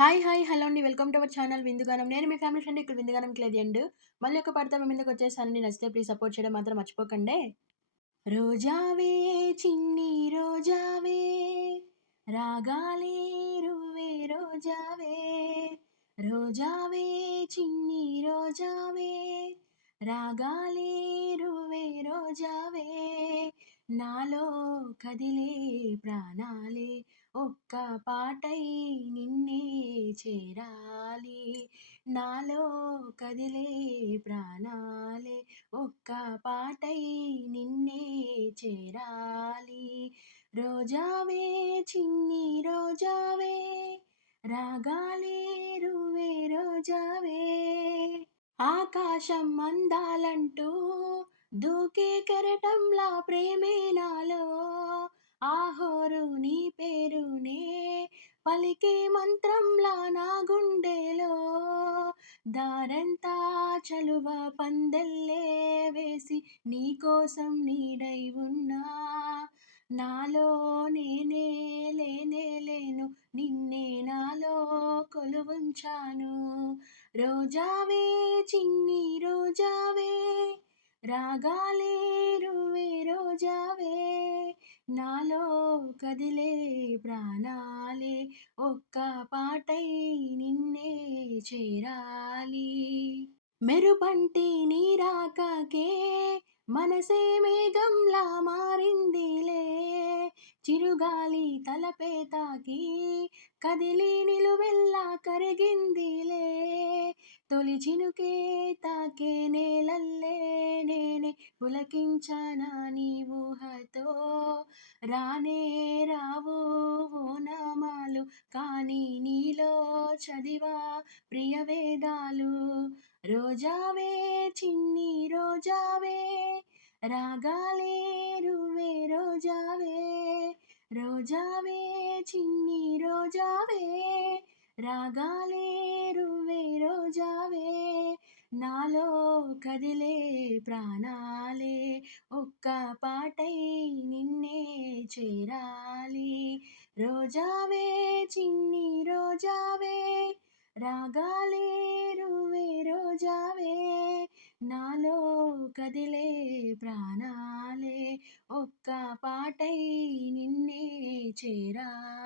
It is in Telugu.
హాయ్! హాయ్! హలో అండి. వెల్కమ్ టు అవర్ ఛానల్ విందుగానం. నేను మీ ఫ్యామిలీ ఫ్రెండ్ ఇక్కడ విందుగానంకి లెజెండ్. మళ్ళీ ఒక పాటతో మీ ముందుకొచ్చేసానండి. నచ్చితే ప్లీజ్ సపోర్ట్ చేయడం మాత్రం మర్చిపోకండి రోజావే చిన్ని రోజావే రాగాలే రువే రోజావే రోజావే చిన్ని రోజావే రాగాలే రువే రోజావే నాలో కదిలే ప్రాణాలే ఒక్క పాటై నిన్నే చేరాలి. నాలో కదిలే ప్రాణాలే ఒక్క పాటై నిన్నే చేరాలి. రోజావే చిన్ని రోజావే రాగాలే రువే రోజావే. ఆకాశం అందాలంటూ దూకే కెరటంలా ప్రేమే నాలో. ఆహోరు నీ పేరునే పలికే మంత్రంలా నా గుండెలో. దారంతా చలువ పందెల్లే వేసి నీకోసం నీడై ఉన్నా. నాలో నేనే లేనే లేను నిన్నే నాలో కొలువుంచాను. రోజావే చిన్ని రోజావే రాగాలే రువ్వే రోజావే? నాలో కదిలే ప్రాణాలే. ఒక్క పాటై నిన్నే చేరాలి. మెరుపంటి నీ రాకకే మనసే మేఘంలా మారిందిలే. చిరుగాలి తలపే తాకి. కదిలి నిలువెల్లా కరిగిందిలే. తొలి చినుకే తాకే నేలల్లే. నేనే పులకించనా నీ ఊహతో? రానే రావు నామాలు కానీ నీలో చదివా ప్రియ వేదాలు. రోజావే చిన్ని రోజావే రాగాలే రువే రోజావే. రోజావే చిన్ని రోజావే రాగాలే నాలో కదిలే ప్రాణాలే ఒక్క పాటై నిన్నే చేరాలి. రోజావే చిన్ని రోజావే రాగాలే రువ్వే రోజావే నాలో కదిలే ప్రాణాలే ఒక్క పాటై నిన్నే చేరాలి.